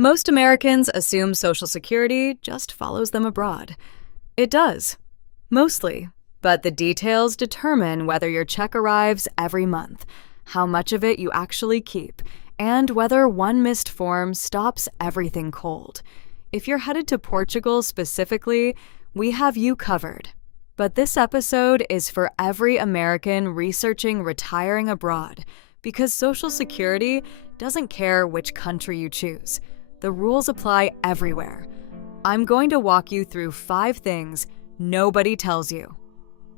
Most Americans assume Social Security just follows them abroad. It does, mostly, but the details determine whether your check arrives every month, how much of it you actually keep, and whether one missed form stops everything cold. If you're headed to Portugal specifically, we have you covered. But this episode is for every American researching retiring abroad, because Social Security doesn't care which country you choose. The rules apply everywhere. I'm going to walk you through 5 things nobody tells you.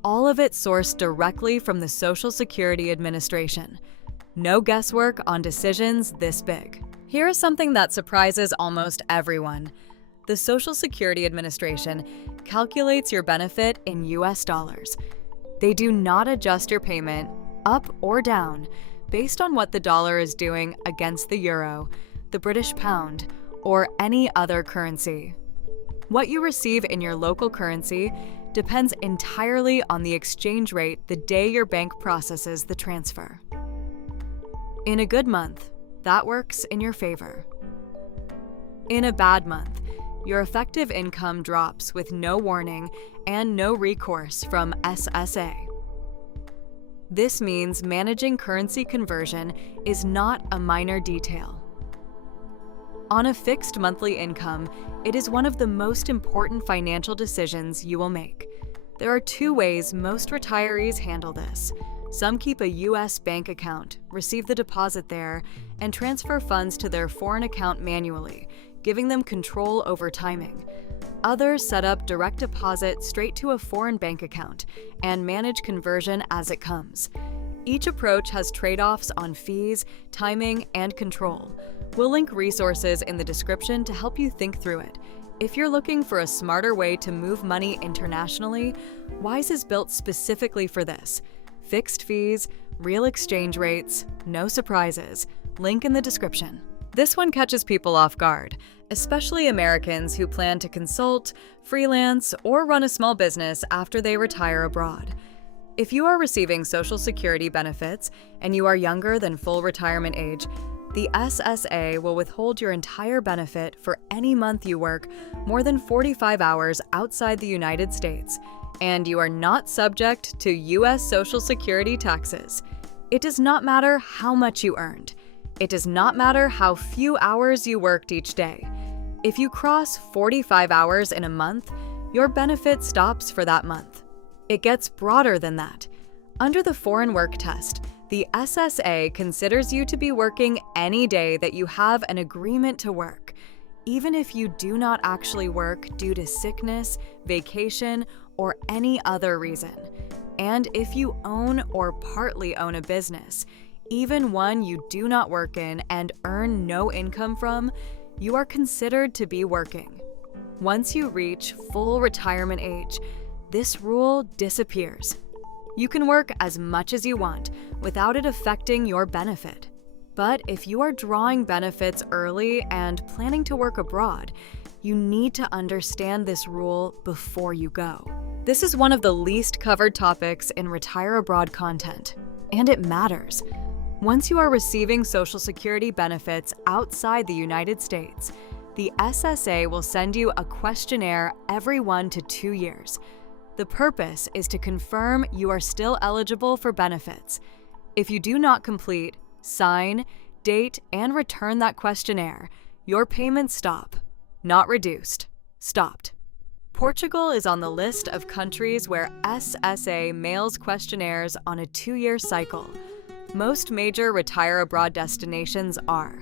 All of it sourced directly from the Social Security Administration. No guesswork on decisions this big. Here is something that surprises almost everyone. The Social Security Administration calculates your benefit in US dollars. They do not adjust your payment up or down based on what the dollar is doing against the euro, the British pound, or any other currency. What you receive in your local currency depends entirely on the exchange rate the day your bank processes the transfer. In a good month, that works in your favor. In a bad month, your effective income drops with no warning and no recourse from SSA. This means managing currency conversion is not a minor detail. On a fixed monthly income, it is one of the most important financial decisions you will make. There are 2 ways most retirees handle this. Some keep a U.S. bank account, receive the deposit there, and transfer funds to their foreign account manually, giving them control over timing. Others set up direct deposit straight to a foreign bank account and manage conversion as it comes. Each approach has trade-offs on fees, timing, and control. We'll link resources in the description to help you think through it. If you're looking for a smarter way to move money internationally, Wise is built specifically for this. Fixed fees, real exchange rates, no surprises. Link in the description. This one catches people off guard, especially Americans who plan to consult, freelance, or run a small business after they retire abroad. If you are receiving Social Security benefits and you are younger than full retirement age, the SSA will withhold your entire benefit for any month you work more than 45 hours outside the United States, and you are not subject to U.S. Social Security taxes. It does not matter how much you earned. It does not matter how few hours you worked each day. If you cross 45 hours in a month, your benefit stops for that month. It gets broader than that. Under the foreign work test, the SSA considers you to be working any day that you have an agreement to work, even if you do not actually work due to sickness, vacation, or any other reason. And if you own or partly own a business, even one you do not work in and earn no income from, you are considered to be working. Once you reach full retirement age, this rule disappears. You can work as much as you want without it affecting your benefit. But if you are drawing benefits early and planning to work abroad, you need to understand this rule before you go. This is one of the least covered topics in Retire Abroad content, and it matters. Once you are receiving Social Security benefits outside the United States, the SSA will send you a questionnaire every 1 to 2 years. The purpose is to confirm you are still eligible for benefits. If you do not complete, sign, date, and return that questionnaire, your payments stop. Not reduced. Stopped. Portugal is on the list of countries where SSA mails questionnaires on a 2-year cycle. Most major retire abroad destinations are.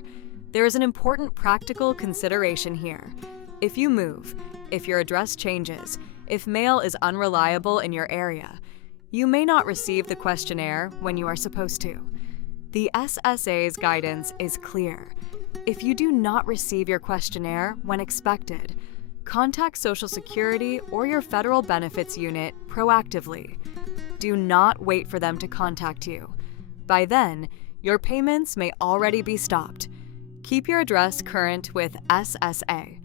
There is an important practical consideration here. If you move, if your address changes, if mail is unreliable in your area, you may not receive the questionnaire when you are supposed to. The SSA's guidance is clear. If you do not receive your questionnaire when expected, contact Social Security or your federal benefits unit proactively. Do not wait for them to contact you. By then, your payments may already be stopped. Keep your address current with SSA.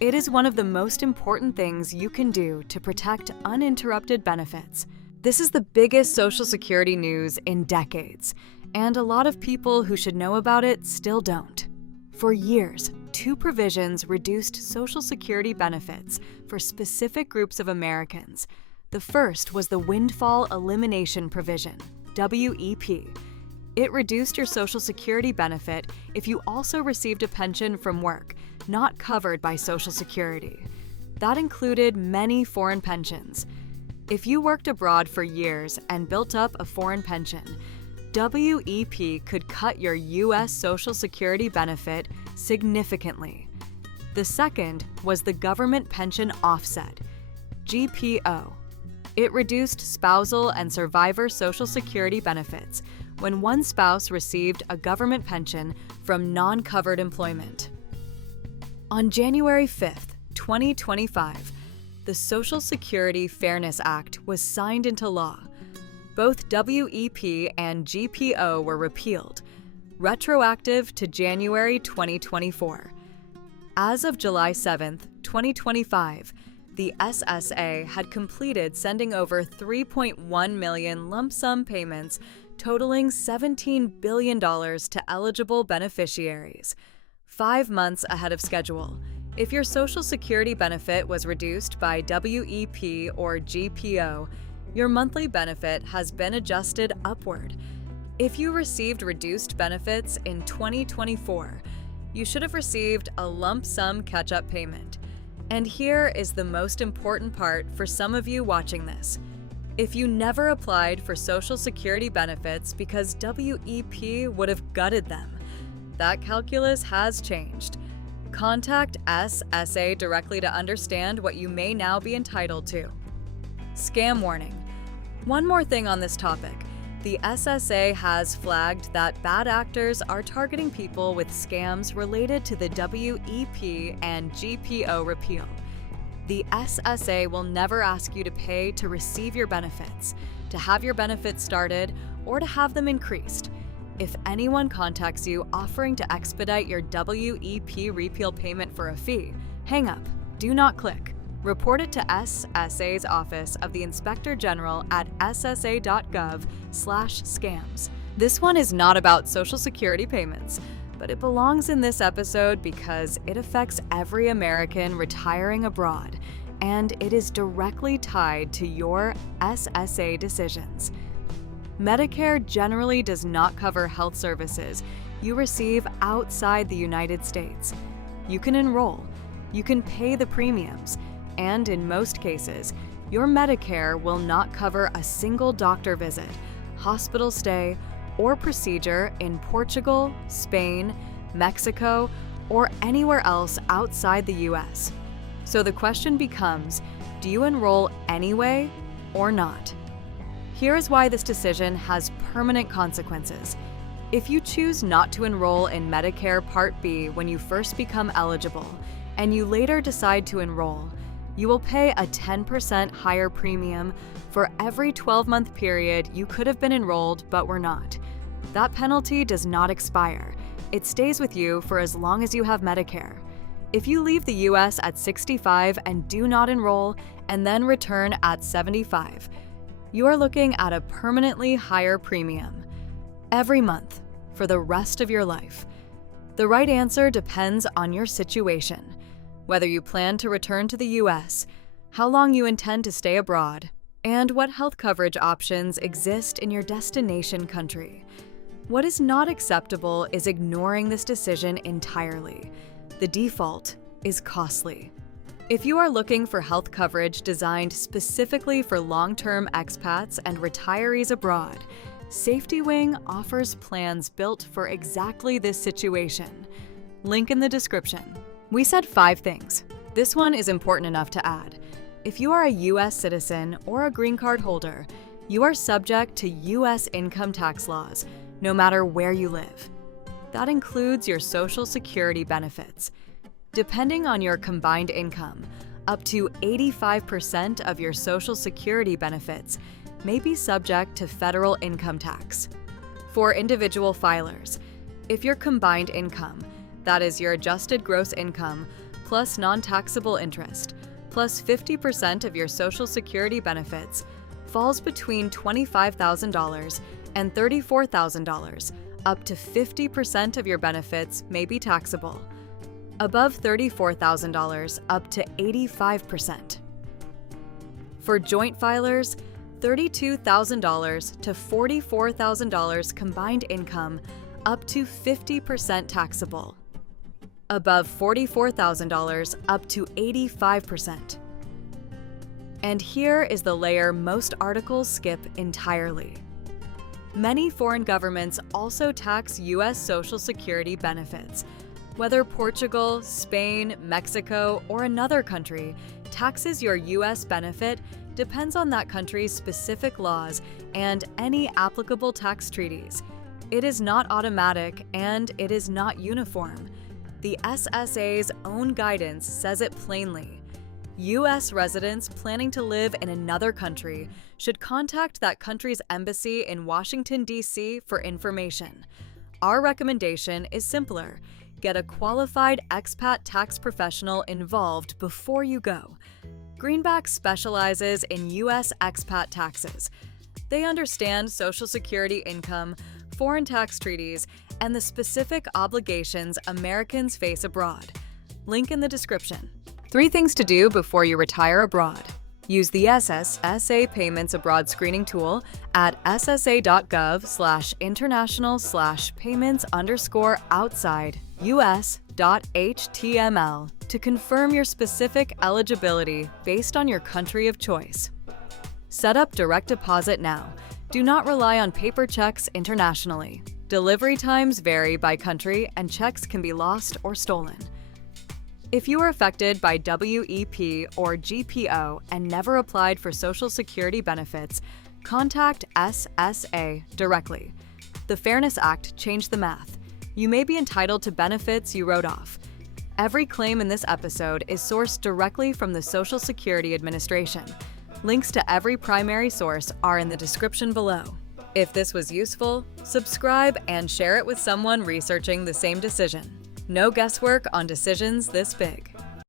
It is one of the most important things you can do to protect uninterrupted benefits. This is the biggest Social Security news in decades, and a lot of people who should know about it still don't. For years, two provisions reduced Social Security benefits for specific groups of Americans. The first was the Windfall Elimination Provision, WEP. It reduced your Social Security benefit if you also received a pension from work, not covered by Social Security. That included many foreign pensions. If you worked abroad for years and built up a foreign pension, WEP could cut your U.S. Social Security benefit significantly. The second was the Government Pension Offset, GPO. It reduced spousal and survivor Social Security benefits when one spouse received a government pension from non-covered employment. On January 5, 2025, the Social Security Fairness Act was signed into law. Both WEP and GPO were repealed, retroactive to January 2024. As of July 7, 2025, the SSA had completed sending over 3.1 million lump sum payments totaling $17 billion to eligible beneficiaries, 5 months ahead of schedule. If your Social Security benefit was reduced by WEP or GPO, your monthly benefit has been adjusted upward. If you received reduced benefits in 2024, you should have received a lump sum catch-up payment. And here is the most important part for some of you watching this. If you never applied for Social Security benefits because WEP would have gutted them, that calculus has changed. Contact SSA directly to understand what you may now be entitled to. Scam warning. One more thing on this topic. The SSA has flagged that bad actors are targeting people with scams related to the WEP and GPO repeal. The SSA will never ask you to pay to receive your benefits, to have your benefits started, or to have them increased. If anyone contacts you offering to expedite your WEP repeal payment for a fee, hang up. Do not click. Report it to SSA's Office of the Inspector General at ssa.gov/scams. This one is not about Social Security payments, but it belongs in this episode because it affects every American retiring abroad, and it is directly tied to your SSA decisions. Medicare generally does not cover health services you receive outside the United States. You can enroll, you can pay the premiums, and in most cases, your Medicare will not cover a single doctor visit, hospital stay, or procedure in Portugal, Spain, Mexico, or anywhere else outside the US. So the question becomes, do you enroll anyway or not? Here is why this decision has permanent consequences. If you choose not to enroll in Medicare Part B when you first become eligible, and you later decide to enroll, you will pay a 10% higher premium for every 12-month period you could have been enrolled but were not. That penalty does not expire. It stays with you for as long as you have Medicare. If you leave the US at 65 and do not enroll, and then return at 75, you are looking at a permanently higher premium every month for the rest of your life. The right answer depends on your situation, whether you plan to return to the US, how long you intend to stay abroad, and what health coverage options exist in your destination country. What is not acceptable is ignoring this decision entirely. The default is costly. If you are looking for health coverage designed specifically for long-term expats and retirees abroad, Safety Wing offers plans built for exactly this situation. Link in the description. We said 5 things. This one is important enough to add. If you are a U.S. citizen or a green card holder, you are subject to U.S. income tax laws, no matter where you live. That includes your Social Security benefits. Depending on your combined income, up to 85% of your Social Security benefits may be subject to federal income tax. For individual filers, if your combined income, that is your adjusted gross income, plus non-taxable interest, plus 50% of your Social Security benefits, falls between $25,000 and $34,000, up to 50% of your benefits may be taxable. Above $34,000, up to 85%. For joint filers, $32,000 to $44,000 combined income, up to 50% taxable. Above $44,000, up to 85%. And here is the layer most articles skip entirely. Many foreign governments also tax U.S. Social Security benefits. Whether Portugal, Spain, Mexico, or another country taxes your U.S. benefit depends on that country's specific laws and any applicable tax treaties. It is not automatic and it is not uniform. The SSA's own guidance says it plainly. U.S. residents planning to live in another country should contact that country's embassy in Washington, D.C. for information. Our recommendation is simpler. Get a qualified expat tax professional involved before you go. Greenback specializes in U.S. expat taxes. They understand Social Security income, foreign tax treaties, and the specific obligations Americans face abroad. Link in the description. 3 things to do before you retire abroad. Use the SSA Payments Abroad screening tool at ssa.gov/international/payments_outside US.html to confirm your specific eligibility based on your country of choice. Set up direct deposit now. Do not rely on paper checks internationally. Delivery times vary by country and checks can be lost or stolen. If you are affected by WEP or GPO and never applied for Social Security benefits, contact SSA directly. The Fairness Act changed the math. You may be entitled to benefits you wrote off. Every claim in this episode is sourced directly from the Social Security Administration. Links to every primary source are in the description below. If this was useful, subscribe and share it with someone researching the same decision. No guesswork on decisions this big.